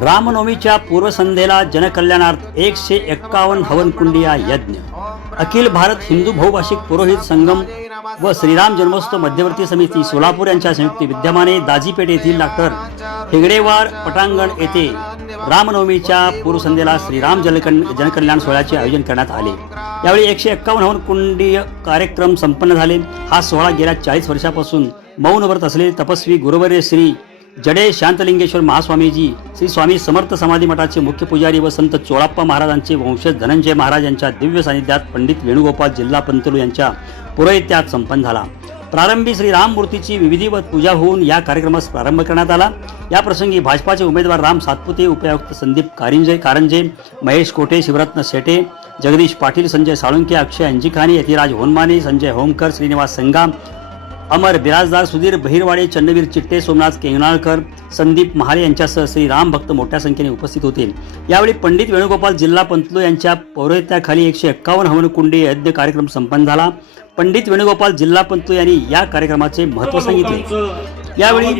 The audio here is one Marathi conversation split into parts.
रामनवमीच्या पूर्वसंध्येला जनकल्याणार्थ 151 हवनकुंडिया यज्ञ। अखिल भारत हिंदू बहुभाषिक पुरोहित संगम व श्रीराम जन्मोत्सव मध्यवर्ती समिती सोलापूर यांच्या संयुक्त विद्यमाने दाजीपेठ येथील डॉक्टर हेगडेवार पटांगण येथे रामनवमीच्या पूर्वसंध्येला श्रीराम जनकल्याण सोहळ्याचे आयोजन करण्यात आले। यावेळी 151 हवनकुंडीय कार्यक्रम संपन्न झाले। हा सोहळा गेल्या 40 वर्षापासून मौन व्रत असलेले तपस्वी गुरुवर्य श्री जडे शांतलिंगेश्वर महास्वामीजी, श्री स्वामी समर्थ समाधी मठाचे मुख्य पुजारी व संत चोळाप्पा महाराजांचे वंशज धनंजय महाराज यांच्या दिव्य सानिध्यात पंडित वेणुगोपाल जिल्हा पंतलू यांच्या पुरोहित्यात संपन्न झाला। प्रारंभी श्री राममूर्तीची विधिवत पूजा होऊन या कार्यक्रमास प्रारंभ करण्यात आला। या प्रसंगी भाजपाचे उमेदवार राम सातपुते, उपायुक्त संदीप कारंजे, महेश कोटे, शिवरत्न शेटे, जगदीश पाटील, संजय साळुंके, अक्षय अंजिखानी, यतिराज होनमाने, संजय होमकर, श्रीनिवास संगाम, अमर बिराजदार, सुधीर बहिरवाडे, चन्नवीर चिट्टे, सोमनाथ केंगणाळकर, संदीप महाले यांच्यासह श्री राम भक्त मोठ्या संख्येने उपस्थित होते। यावेळी पंडित वेणुगोपाल जिल्हा पंतलू यांच्या पौरोहित्याखाली 151 हवनकुंडी यज्ञ कार्यक्रम संपन्न झाला। पंडित वेणुगोपाल जिल्हा पंतलू यांनी या कार्यक्रमाचे महत्त्व सांगितले। यावेळी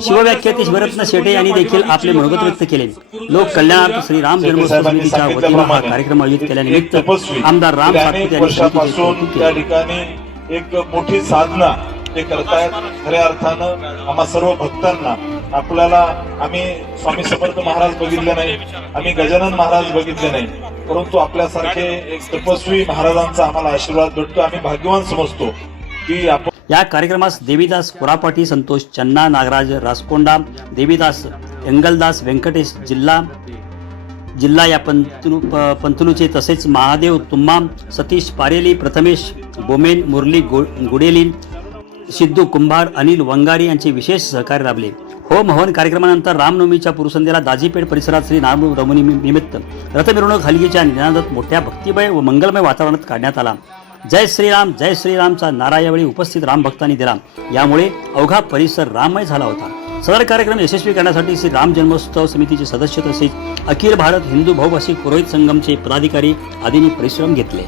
शिवव्याख्याते शिवरत्न शेटे यांनी देखील आपले मनोगत व्यक्त केले। लोक कल्याणार्थ श्री राम जन्मोत्सव समितीच्या वतीने हा कार्यक्रम आयोजित केल्यानिमित्त आमदार राम सातपुते यांनी एक मोठी साधना ते करतायत। खऱ्या अर्थानं आम्हा सर्व भक्तांना आम्ही स्वामी समर्थ महाराज बघितले नाही, आम्ही गजानन महाराज बघितले नाही, परंतु आपल्यासारखे एक तपस्वी महाराजांचा आम्हाला आशीर्वाद भेटतो। आम्ही भाग्यवान समजतो की आपण या कार्यक्रमास देवीदास कोरापाटी, संतोष चन्ना, नागराज रासकोंडा, देवीदास एंगलदास, व्यंकटेश जिल्हा या पंतलूचे तसेच महादेव तुम्मा, सतीश पारेली, प्रथमेश बोमेन, मुरली गुडेलीन, सिद्धू कुंभार, अनिल वंगारी यांचे विशेष सहकार्य लाभले। होम हवन कार्यक्रमानंतर रामनवमीच्या पूर्वसंध्येला दाजीपेठ परिसरात श्री रामनवमी निमित्त रथमिरवणूक हलगीच्या निनादात मोठ्या भक्तिमय व मंगलमय वातावरणात काढण्यात आला। जय श्रीरामचा नारा यावेळी उपस्थित रामभक्तांनी दिला। यामुळे अवघा परिसर राममय झाला होता। सदर कार्यक्रम यशस्वी करण्यासाठी श्री राम जन्मोत्सव समितीचे सदस्य तसेच अखिल भारत हिंदू बहुभाषिक पुरोहित संगमचे पदाधिकारी आदींनी परिश्रम घेतले।